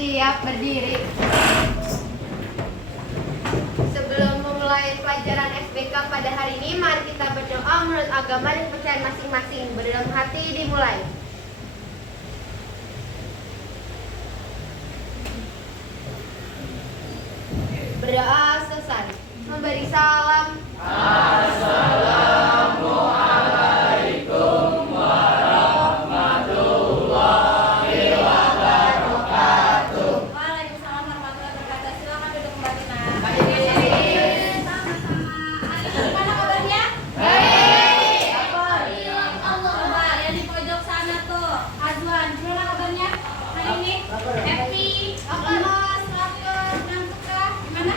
Siap, berdiri. Sebelum memulai pelajaran SBK pada hari ini, mari kita berdoa menurut agama dan kepercayaan masing-masing. Berdalam hati dimulai. Berdoa selesai. Memberi salam. Assalamualaikum warahmatullahi wabarakatuh. Waalaikumsalam warahmatullahi wabarakatuh. Silakan duduk kembali, Nak. Sama-sama. Gimana kabarnya? Baik. Coba yang di pojok sana tuh, Azwan. Gimana kabarnya hari ini? Happy? Lemas, lapar, ngantuk kah? Gimana?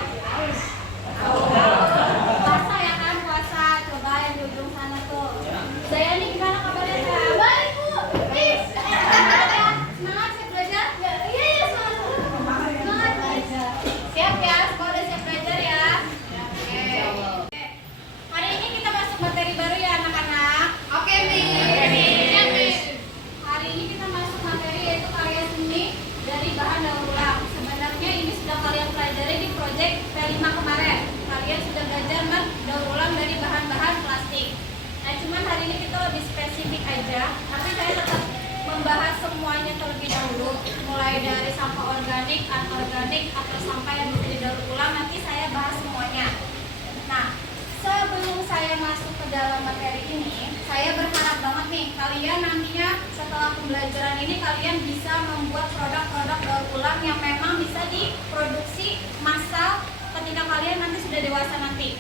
Puasa ya kan, puasa. Coba yang di ujung sana tuh. Saya nih gimana kabarnya, Kak? Baik, Bu. Semangat, siap belajar? Iya, semangat. Semangat, belajar. Siap ya, semua udah siap belajar ya? Oke. Hari ini kita masuk materi baru ya, anak-anak? Oke, Miss. Hari ini kita masuk materi yaitu karya seni dari bahan daur ulang. Sebenarnya ini sudah kalian pelajari di proyek P5 kemarin. Kalian sudah belajar mendaur ulang dari bahan-bahan plastik. Nah, cuman hari ini kita lebih spesifik aja. Tapi saya tetap membahas semuanya terlebih dahulu, mulai dari sampah organik, anorganik, atau sampah yang bisa didaur ulang. Nanti saya bahas semuanya. Nah, sebelum saya masuk ke dalam materi ini, saya berharap banget nih kalian nantinya setelah pembelajaran ini kalian bisa membuat produk-produk daur ulang yang memang bisa diproduksi massal ketika kalian nanti sudah dewasa nanti.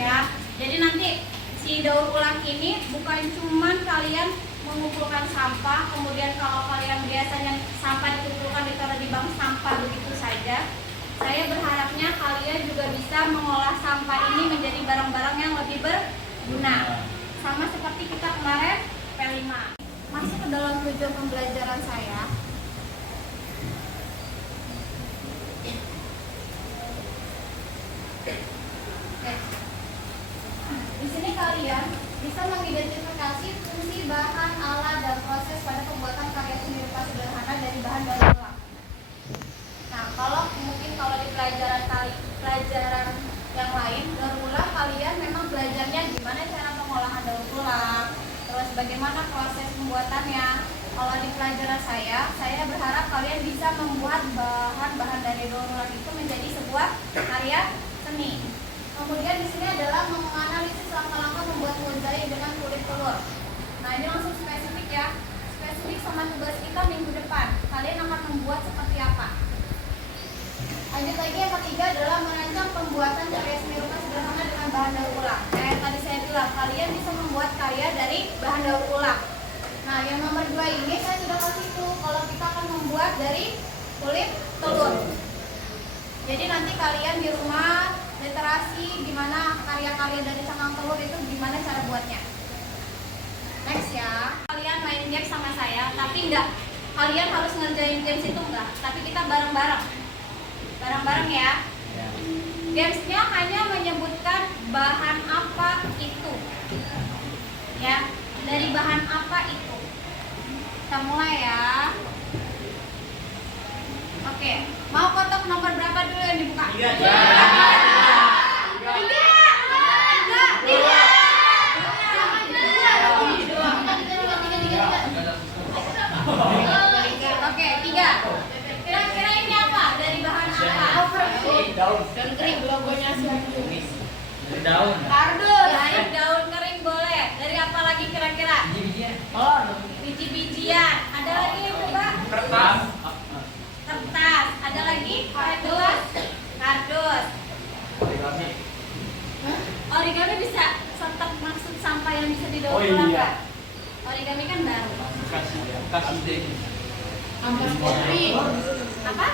Ya, jadi nanti si daur ulang ini bukan cuman kalian mengumpulkan sampah, kemudian kalau kalian biasanya sampah dikumpulkan ditaruh di bank sampah begitu saja. Saya berharapnya kalian juga bisa mengolah sampah ini menjadi barang-barang yang lebih berguna. Sama seperti kita kemarin P5. Masuk ke dalam tujuan pembelajaran saya. Oke. Di sini kalian bisa mengidentifikasi fungsi bahan, alat, dan proses pada pembuatan karya seni rupa sederhana dari bahan daur ulang. Nah, kalau di pelajaran yang lain daur ulang, kalian memang belajarnya gimana cara pengolahan daur ulang, terus bagaimana proses pembuatannya. Kalau di pelajaran saya berharap kalian bisa membuat bahan-bahan dari daur ulang itu menjadi sebuah karya seni. Kemudian di sini adalah menganalisis langkah-langkah membuat mozaik dengan kulit telur. Nah, ini langsung spesifik ya. Spesifik sama tugas kita minggu depan. Kalian akan membuat seperti apa? Lanjut lagi, yang ketiga adalah merancang pembuatan karya seni rupa sederhana dengan bahan daur ulang. Nah, yang tadi saya bilang, kalian bisa membuat karya dari bahan daur ulang. Nah, yang nomor 2 ini saya sudah kasih tuh kalau kita akan membuat dari kulit telur. Jadi nanti kalian di rumah literasi gimana karya-karya dari cangkang telur itu gimana cara buatnya. Next ya. Kalian main game sama saya, tapi enggak kalian harus ngerjain games itu enggak, tapi kita bareng-bareng. Bareng-bareng ya. Gamesnya hanya menyebutkan bahan apa itu. Ya, dari bahan apa itu. Kita mulai ya. Oke, mau kotak nomor berapa dulu yang dibuka? 3. Oke, 3. Kira-kira ini apa? Dari bahan apa? Daun kering, logonya daun. kardus. Dari daun kering boleh. Dari apa lagi kira-kira? Biji-bijian. Ada lagi coba? Kertas. Kertas. Ada lagi? Kardus. Origami bisa tetap maksud sampah yang bisa didaur ulang nggak? Origami kan baru. Kasih deh. Ampas kopi. Apa?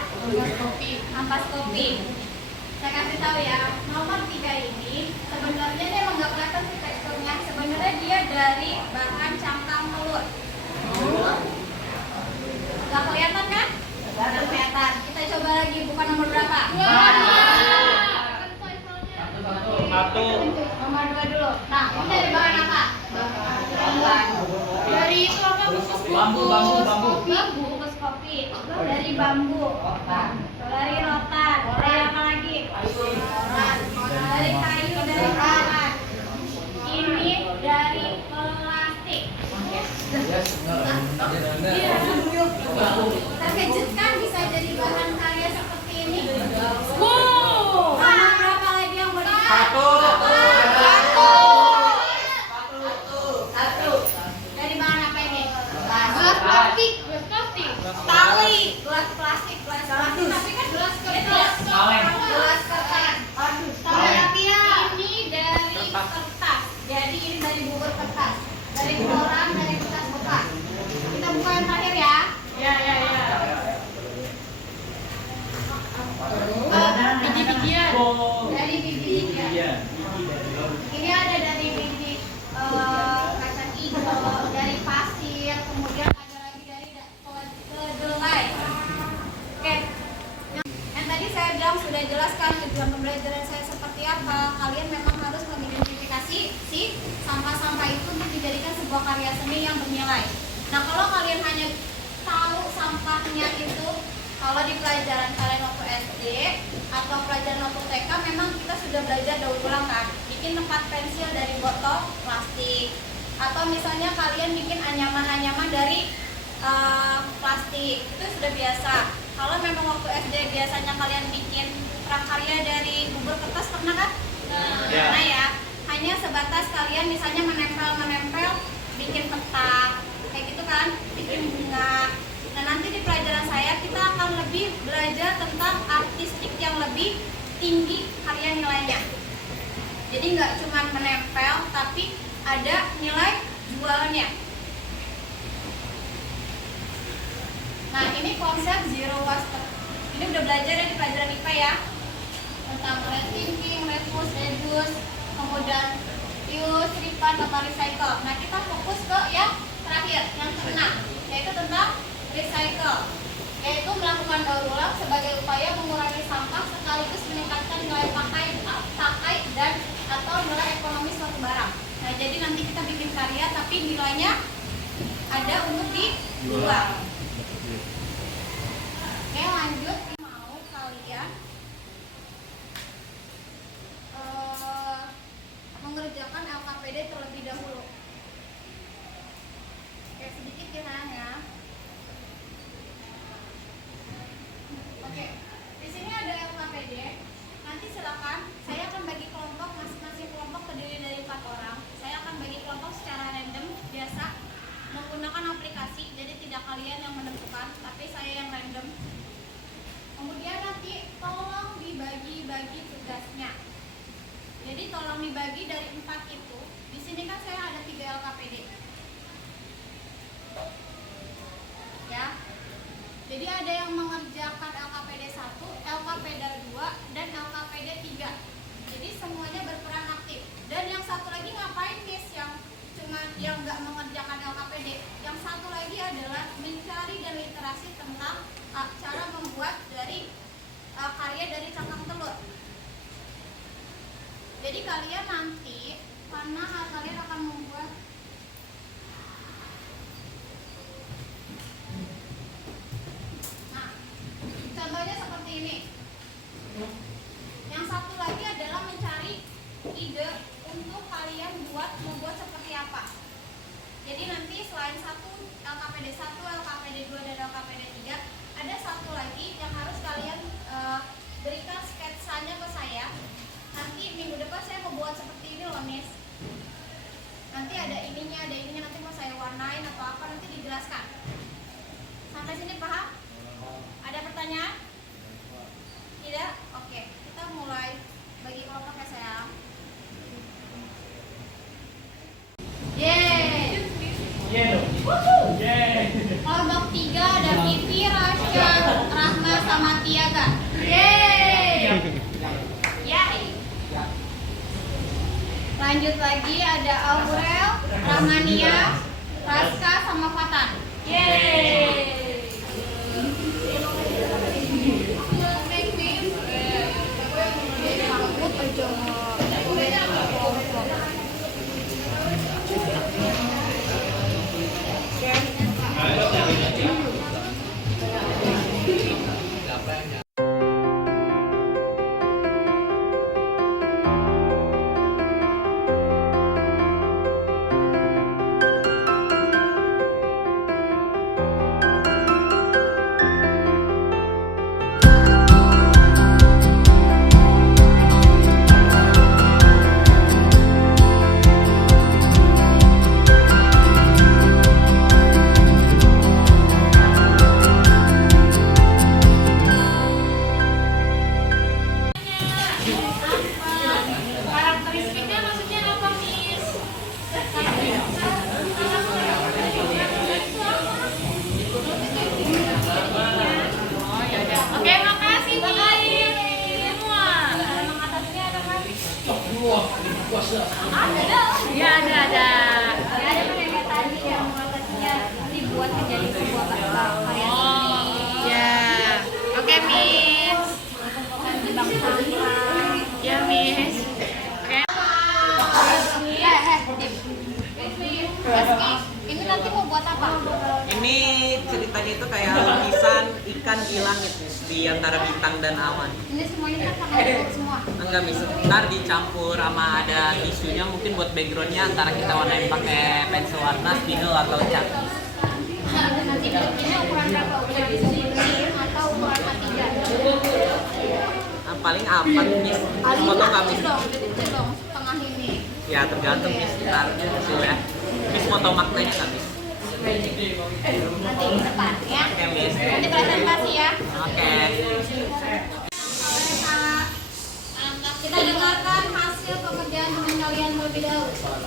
Ampas kopi. Saya kasih tahu ya, nomor 3 ini sebenarnya dia emang nggak kelihatan sih teksturnya. Sebenarnya dia dari bahan cangkang telur. Nggak kelihatan kan? Satu. Nomor 2 dulu. Nah, ini dari bahan apa? Dari itu apa? Bambu. Bungkus kopi. Dari bambu. Dari rotan. Dari apa lagi? Dari kayu, dari karat. Ini dari plastik. Terkejutkan bisa jadi bahan karya seperti ini. Sama berapa lagi yang mau Satu. Dari bahan apa ini? Gelas plastik. Tali. Gelas plastik. Tapi kan gelas kertas. Gelas kertas. Ini dari kertas. Jadi ini dari bubur kertas. Dari koran, dari bekas. Kita buka yang terakhir ya. Dari biji-bijian. Ini ada dari biji kacang hijau, dari pasir, kemudian ada lagi dari kedelai. Oke. Yang tadi saya bilang sudah jelaskan tujuan pembelajaran saya seperti apa. Kalian memang harus mengidentifikasi si sampah-sampah itu untuk dijadikan sebuah karya seni yang bernilai. Nah, kalau kalian hanya tahu sampahnya itu, kalau di pelajaran kalian waktu SD atau pelajaran waktu TK memang kita sudah belajar daur ulang kan, bikin tempat pensil dari botol plastik, atau misalnya kalian bikin anyaman-anyaman dari plastik, itu sudah biasa. Kalau memang waktu SD biasanya kalian bikin prakarya dari bubur kertas, pernah kan? Nah ya, hanya sebatas kalian misalnya menempel bikin peta kayak gitu kan, bikin bunga. Nah, nanti di pelajaran saya kita akan lebih belajar tentang artistik yang lebih tinggi karya nilainya. Jadi nggak cuma menempel, tapi ada nilai jualnya. Nah, ini konsep zero waste. Ini udah belajar ya di pelajaran IPA ya, tentang rethinking, reduce, kemudian use, refund, sama recycle. Nah, kita fokus ke yang terakhir, yang keenam, yaitu tentang recycle, yaitu melakukan daur ulang sebagai upaya mengurangi sampah sekaligus meningkatkan nilai pakai dan atau nilai ekonomi suatu barang. Nah, jadi nanti kita bikin karya tapi nilainya ada untuk dijual. Oke, lanjut. Mau kalian mengerjakan LKPD terlebih dahulu. Oke, sedikit ya sayang ya. Oke, di sini ada LKPD. Nanti silakan, saya akan bagi kelompok, masing-masing kelompok terdiri dari 4 orang. Saya akan bagi kelompok secara random, biasa menggunakan aplikasi, jadi tidak kalian yang menentukan, tapi saya yang random. Kemudian nanti tolong dibagi-bagi tugasnya. Jadi tolong dibagi dari 4 itu. Di sini kan saya ada 3 LKPD. Ya. Jadi ada yang mengerjakan LKPD 1, LKPD 2, dan LKPD 3. Jadi semuanya berperan aktif. Dan yang satu lagi ngapain Miss? Yang nggak mengerjakan LKPD. Yang satu lagi adalah mencari dan literasi tentang cara membuat dari karya dari cangkang telur. Jadi kalian nanti kalian akan membuat contohnya seperti ini. Yang satu lagi adalah mencari ide untuk kalian membuat seperti apa. Jadi nanti selain satu LKPD 1, LKPD 2, dan LKPD 3, ada satu lagi yang harus kalian berikan sketsanya ke saya. Nanti minggu depan saya mau buat seperti ini loh Miss. Nanti ada ininya, nanti mau saya warnain atau apa, nanti dijelaskan. Sampai sini paham? Ada pertanyaan? Tidak? Oke, kita mulai bagi kelompok ya sayang. Yeay! Kelompok 3 ada Vivi, Rasya, Rahma, sama Tiaga. Yeay! Yay! Lanjut lagi ada Aurel, Rahmania, Raska, sama Fatan. Yeay! apa? Ini ceritanya itu kayak lukisan ikan di langit di antara bintang dan awan. Ini semuanya kan pakai semua. Enggak bisa, ntar dicampur sama ada tisunya mungkin buat backgroundnya antara kita warnain pakai pensil warna, spidol atau cat. Nanti bentuknya ukuran berapa? Ukuran segini atau ukuran A3? Paling apa Miss? Foto nggak Miss? Kecil dong, setengah ini. Ya tergantung Miss, ntar hasil ya. Miss foto maknanya nggak Miss? Nanti di depan ya. Oke Miss. Nanti presentasi ya. Oke. Kita dengarkan hasil pekerjaan teman kalian terlebih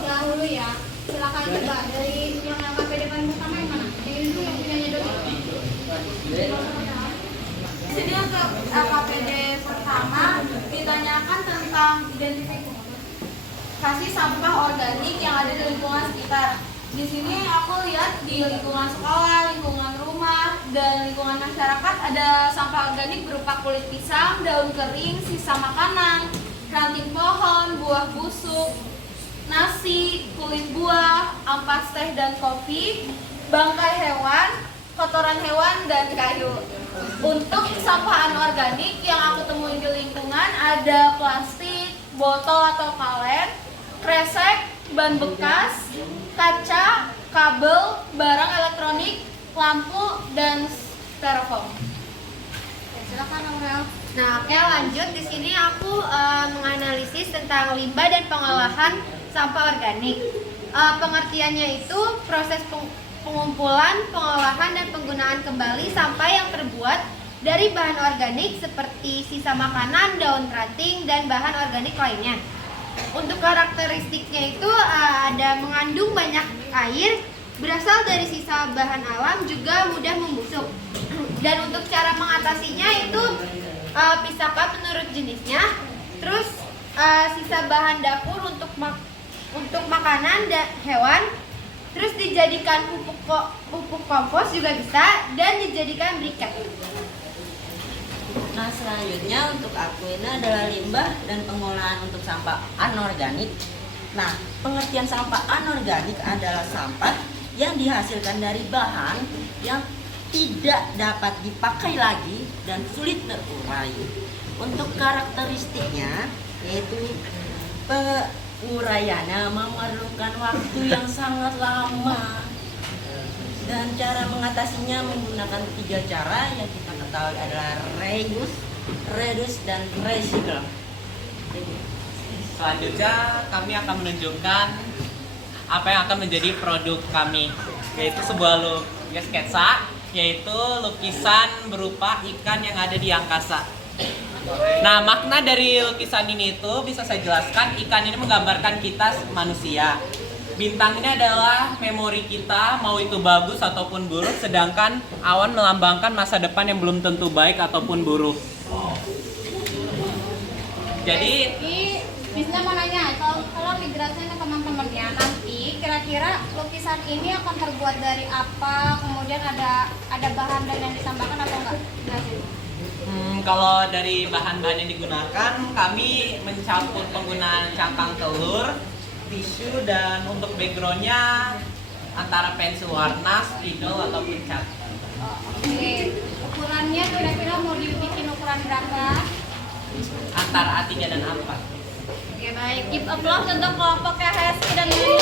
dahulu ya. Silakan coba dari yang KPD paling pertama yang mana? Yang itu yang punyanya Dodi. Di sini untuk KPD pertama ditanyakan tentang identifikasi sampah organik yang ada di lingkungan sekitar. Di sini aku lihat di lingkungan sekolah, lingkungan rumah, dan lingkungan masyarakat ada sampah organik berupa kulit pisang, daun kering, sisa makanan, ranting pohon, buah busuk, nasi, kulit buah, ampas teh dan kopi, bangkai hewan, kotoran hewan, dan kayu. Untuk sampah anorganik yang aku temuin di lingkungan ada plastik, botol atau kaleng, kresek, ban bekas, kaca, kabel, barang elektronik, lampu, dan styrofoam. Silakan Aurel. Nah, oke lanjut. Di sini aku menganalisis tentang limbah dan pengolahan sampah organik. Pengertiannya itu proses pengumpulan, pengolahan, dan penggunaan kembali sampah yang terbuat dari bahan organik seperti sisa makanan, daun ranting, dan bahan organik lainnya. Untuk karakteristiknya itu ada mengandung banyak air, berasal dari sisa bahan alam, juga mudah membusuk. Dan untuk cara mengatasinya itu pisahkan menurut jenisnya. Terus sisa bahan dapur untuk makanan dan hewan. Terus dijadikan pupuk kompos juga bisa, dan dijadikan briket. Nah selanjutnya untuk aku ini adalah limbah dan pengolahan untuk sampah anorganik. Nah pengertian sampah anorganik adalah sampah yang dihasilkan dari bahan yang tidak dapat dipakai lagi dan sulit terurai. Untuk karakteristiknya yaitu penguraiannya memerlukan waktu yang sangat lama. Dan cara mengatasinya menggunakan 3 cara yang kita ketahui adalah reduce, dan recycle. Selanjutnya kami akan menunjukkan apa yang akan menjadi produk kami, yaitu sebuah sketsa, yaitu lukisan berupa ikan yang ada di angkasa. Nah, makna dari lukisan ini itu bisa saya jelaskan, ikan ini menggambarkan kita manusia. Bintang ini adalah memori kita, mau itu bagus ataupun buruk, sedangkan awan melambangkan masa depan yang belum tentu baik ataupun buruk. Jadi, Bisnya mau nanya, kalau dijelasin ke teman-temannya nanti, kira-kira lukisan ini akan terbuat dari apa? Kemudian ada bahan dan yang ditambahkan atau enggak? Jelasin. Kalau dari bahan-bahan yang digunakan, kami mencampur penggunaan cangkang telur, tisu, dan untuk backgroundnya antara pensil warna, spidol ataupun cat. Oke. Ukurannya kira-kira mau dibikin ukuran berapa? Antara A3 dan A4. Oke, baik. Give applause untuk kelompok KHSI dan Mimi.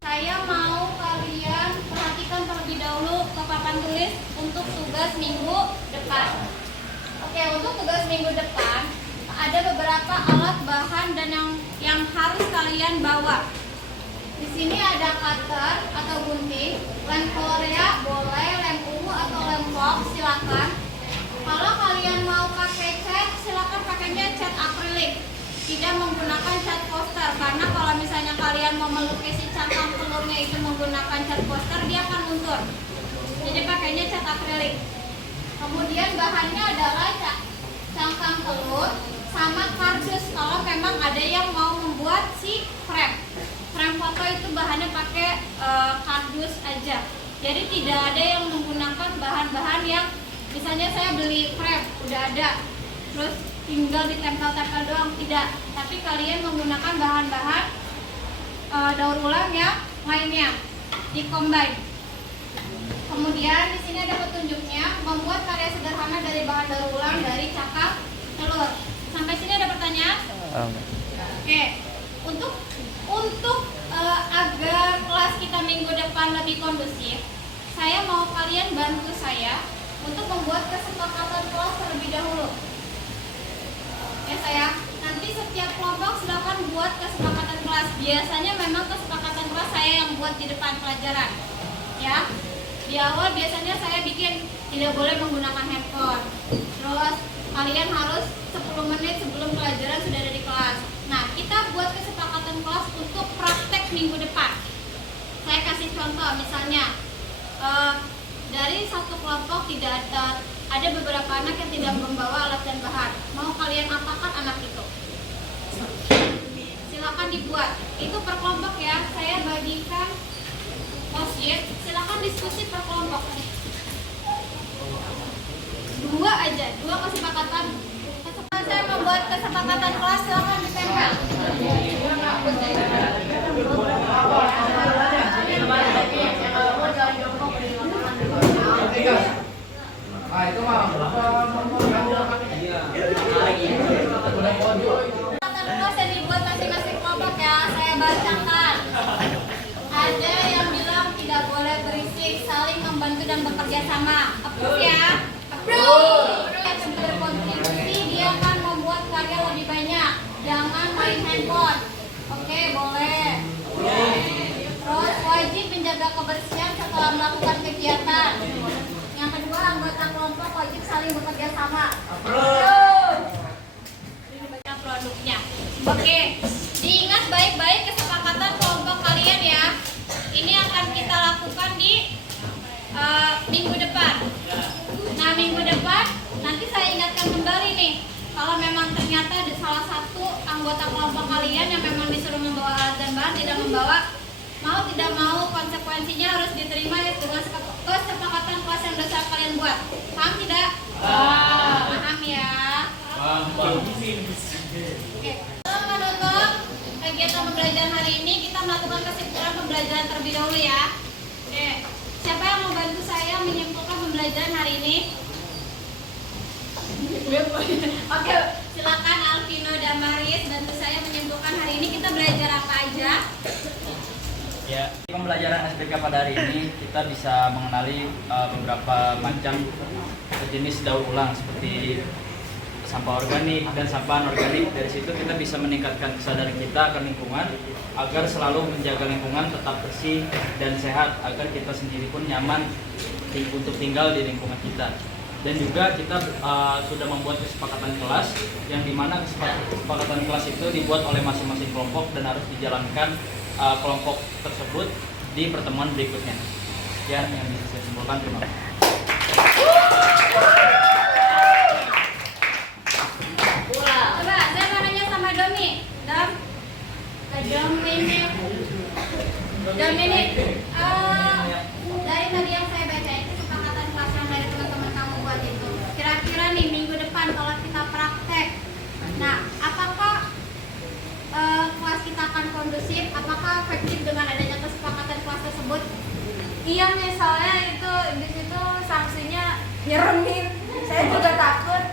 Saya mau kalian perhatikan terlebih dahulu ke papan tulis untuk tugas minggu depan. Oke, untuk tugas minggu depan ada beberapa alat bahan dan yang harus kalian bawa. Di sini ada cutter atau gunting, lem Korea boleh, lem ungu atau lem fox silakan. Kalau kalian mau pakai cat, silakan pakainya cat akrilik. Tidak menggunakan cat poster, karena kalau misalnya kalian mau melukis si cangkang telurnya itu menggunakan cat poster, dia akan luntur. Jadi pakainya cat akrilik. Kemudian bahannya adalah cangkang telur sama kardus kalau memang ada yang mau membuat si frame. Frame foto itu bahannya pakai kardus aja. Jadi tidak ada yang menggunakan bahan-bahan yang misalnya saya beli frame udah ada, terus tinggal ditempel-tempel doang, tidak. Tapi kalian menggunakan bahan-bahan daur ulang yang lainnya, di-combine. Kemudian di sini ada petunjuknya, membuat karya sederhana dari bahan daur ulang dari cakang telur. Sampai sini ada pertanyaan? Oke. Untuk agar kelas kita minggu depan lebih kondusif, saya mau kalian bantu saya untuk membuat kesepakatan kelas terlebih dahulu. Ya sayang, nanti setiap kelompok silakan buat kesepakatan kelas. Biasanya memang kesepakatan kelas saya yang buat di depan pelajaran. Ya. Di awal biasanya saya bikin tidak boleh menggunakan handphone. Terus kalian harus 10 menit sebelum pelajaran sudah ada di kelas. Nah, kita buat kesepakatan kelas untuk praktek minggu depan. Saya kasih contoh, misalnya dari satu kelompok tidak ada beberapa anak yang tidak membawa alat dan bahan. Mau kalian apakan anak itu? Silakan dibuat. Itu per kelompok ya. Saya bagikan post-it. Silakan diskusi per kelompok. Dua aja, dua kesepakatan. Saya membuat kesepakatan kelas, silakan ditempel. Kesepakatan kelas yang dibuat masing-masing kelompok ya, saya bacakan. Ada yang bilang tidak boleh berisik, saling membantu dan bekerja sama. Approve ya? Approve. Yang berkontribusi dia akan membuat karya lebih banyak. Jangan main handphone. Oke, boleh. Terus wajib menjaga kebersihan setelah melakukan kegiatan. Yang kedua, anggota kelompok wajib saling bekerja sama. Approve. Ini baca produknya. Oke, diingat baik-baik kesepakatan kelompok kalian ya. Ini akan kita lakukan di minggu depan. Nah, minggu depan nanti saya ingatkan kembali nih, kalau memang ternyata ada salah satu anggota kelompok kalian yang memang disuruh membawa alat dan bahan tidak membawa, mau tidak mau konsekuensinya harus diterima ya dengan kesepakatan kelas yang sudah kalian buat. Paham tidak? Paham ya? Paham. Oke. Setelah menutup kegiatan pembelajaran hari ini, kita melakukan kesimpulan pembelajaran terlebih dahulu ya. Oke. Siapa yang mau bantu saya menyimpulkan pembelajaran hari ini? Oke, silakan Alvino dan Maris bantu saya menyimpulkan hari ini kita belajar apa aja. Ya, pembelajaran SPK pada hari ini kita bisa mengenali beberapa macam jenis daur ulang seperti sampah organik dan sampah anorganik. Dari situ kita bisa meningkatkan kesadaran kita akan lingkungan agar selalu menjaga lingkungan tetap bersih dan sehat agar kita sendiri pun nyaman untuk tinggal di lingkungan kita. Dan juga kita sudah membuat kesepakatan kelas yang dimana kesepakatan kelas itu dibuat oleh masing-masing kelompok dan harus dijalankan kelompok tersebut di pertemuan berikutnya. Ya, yang bisa saya simpulkan, terima kasih. Coba saya mau nanya sama Domi. Dominik, dari tadi yang saya baca itu kesepakatan kelas yang dari teman-teman kamu buat itu. Kira-kira nih minggu depan kalau kita praktek, nah apakah kelas kita akan kondusif? Apakah efektif dengan adanya kesepakatan kelas tersebut? Iya, misalnya itu di situ sanksinya nyeremin. Saya juga takut.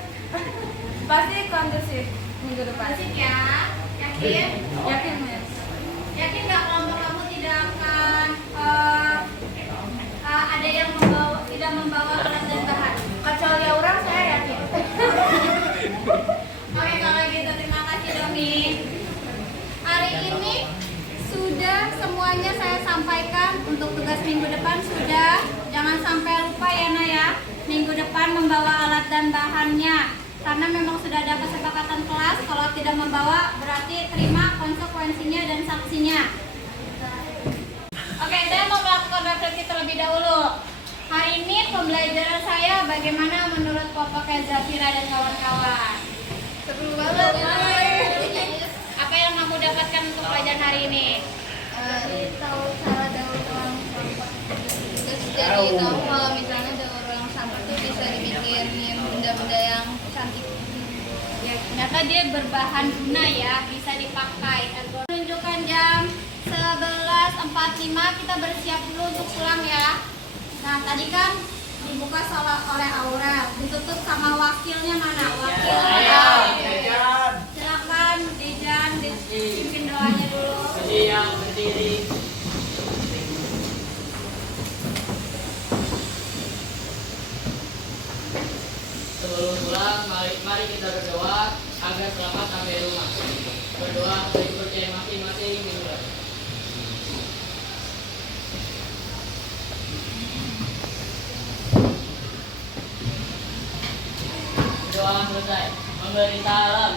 Pasti kondusif minggu depan. Kondusif ya? Yakin? Yakin, Mas. Yakin nggak kelompok kamu tidak akan ada yang tidak membawa alat dan bahan? Kecuali orang saya yakin. Oke, kalau gitu terima kasih Domi. Hari ini sudah semuanya saya sampaikan untuk tugas minggu depan sudah. Jangan sampai lupa ya Naya, minggu depan membawa alat dan bahannya. Karena memang sudah ada kesepakatan kelas, kalau tidak membawa berarti terima konsekuensinya dan sanksinya. Oke, saya mau melakukan refleksi terlebih dahulu. Hari ini pembelajaran saya bagaimana menurut kelompoknya Zafira dan kawan-kawan. Seru banget. Apa yang kamu dapatkan untuk pelajaran hari ini? Tahu cara daur ulang sampah. Terus jadi tahu kalau misalnya daur ulang sampah itu bisa dibikinin benda-benda yang cantik. Ya, ternyata dia berbahan guna ya, bisa dipakai. Menunjukkan jam 4:45 kita bersiap dulu untuk pulang ya. Nah, tadi kan dibuka oleh Aurel, ditutup sama wakilnya mana? Wakil. Silakan Dejan dipimpin doanya dulu. Berdiri. Sebelum pulang, mari kita berdoa agar selamat sampai rumah. Berdoa bagi percaya masing-masing dimulai. Doa selesai. Memberi salam.